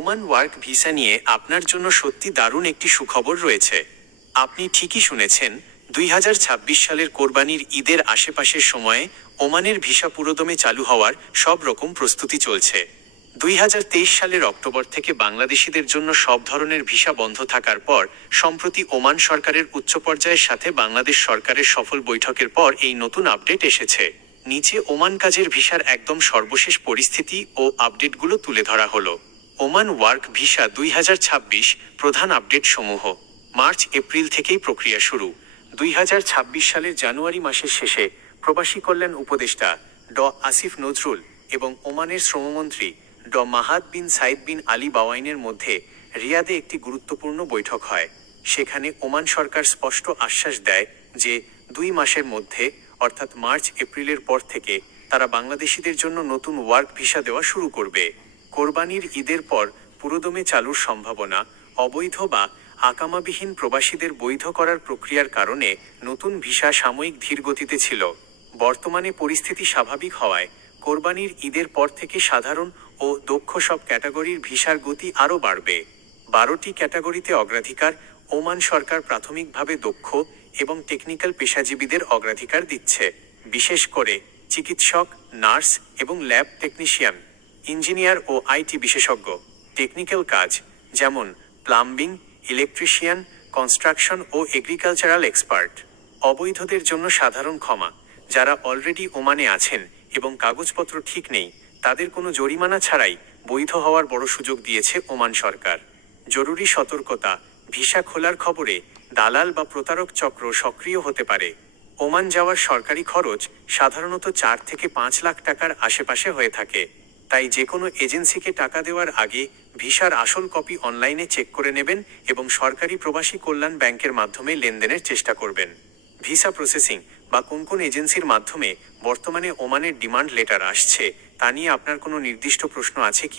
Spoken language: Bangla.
ওমান ওয়ার্ক ভিসা নিয়ে আপনার জন্য সত্যি দারুণ একটি সুখবর রয়েছে। আপনি ঠিকই শুনেছেন, 2026 সালের কোরবানির ঈদের আশেপাশের সময়ে ওমানের ভিসা পুরোদমে চালু হওয়ার সব রকম প্রস্তুতি চলছে। 2023 সালের অক্টোবর থেকে বাংলাদেশিদের জন্য সব ধরনের ভিসা বন্ধ থাকার পর সম্প্রতি ওমান সরকারের উচ্চ পর্যায়ের সাথে বাংলাদেশ সরকারের সফল বৈঠকের পর এই নতুন আপডেট এসেছে। নিচে ওমান কাজের ভিসার একদম সর্বশেষ পরিস্থিতি ও আপডেটগুলো তুলে ধরা হলো। ওমান ওয়ার্ক ভিসা 2026 প্রধান আপডেট সমূহ। মার্চ এপ্রিল থেকেই প্রক্রিয়া শুরু। 2026 সালের জানুয়ারি মাসের শেষে প্রবাসী কল্যাণ উপদেষ্টা আসিফ নজরুল এবং ওমানের শ্রমমন্ত্রী মাহাদ বিন সাইদ বিন আলী বাওয়াইনের মধ্যে রিয়াদে একটি গুরুত্বপূর্ণ বৈঠক হয়। সেখানে ওমান সরকার স্পষ্ট আশ্বাস দেয় যে 2 মাসের মধ্যে অর্থাৎ মার্চ এপ্রিলের পর থেকে তারা বাংলাদেশিদের জন্য নতুন ওয়ার্ক ভিসা দেওয়া শুরু করবে। কোরবানির ঈদের পর পুরোদমে চালুর সম্ভাবনা, অবৈধ বা আকামাবিহীন প্রবাসীদের বৈধ করার প্রক্রিয়ার কারণে নতুন ভিসা সাময়িক ধীরগতিতে ছিল। বর্তমানে পরিস্থিতি স্বাভাবিক হওয়ায় কোরবানির ঈদের পর থেকে সাধারণ ও দক্ষ সব ক্যাটাগরির ভিসার গতি আরও বাড়বে। 12টি ক্যাটাগরিতে অগ্রাধিকার। ওমান সরকার প্রাথমিকভাবে দক্ষ এবং টেকনিক্যাল পেশাজীবীদের অগ্রাধিকার দিচ্ছে, বিশেষ করে চিকিৎসক, নার্স এবং ল্যাব টেকনিশিয়ান, ইঞ্জিনিয়ার ও আইটি বিশেষজ্ঞ। টেকনিক্যাল কাজ যেমন প্লাম্বিং, ইলেকট্রিশিয়ান, কনস্ট্রাকশন ও এগ্রিকালচারাল এক্সপার্ট। অবৈধদের জন্য সাধারণ ক্ষমা। যারা অলরেডি ওমানে আছেন এবং কাগজপত্র ঠিক নেই, তাদের কোনো জরিমানা ছাড়াই বৈধ হওয়ার বড় সুযোগ দিয়েছে ওমান সরকার। জরুরি সতর্কতা, ভিসা খোলার খবরে দালাল বা প্রতারক চক্র সক্রিয় হতে পারে। ওমান যাওয়ার সরকারি খরচ সাধারণত 4 থেকে 5 লাখ টাকার আশেপাশে হয়ে থাকে। তাই যে কোনো এজেন্সিকে টাকা দেওয়ার আগে ভিসার আসল কপি অনলাইনে চেক করে নেবেন এবং সরকারি প্রবাসী কল্যাণ ব্যাংকের মাধ্যমে লেনদেনের চেষ্টা করবেন। ভিসা প্রসেসিং বা কোন কোন এজেন্সির মাধ্যমে বর্তমানে ওমানের ডিমান্ড লেটার আসছে তা নিয়ে আপনার কোনো নির্দিষ্ট প্রশ্ন আছে কি?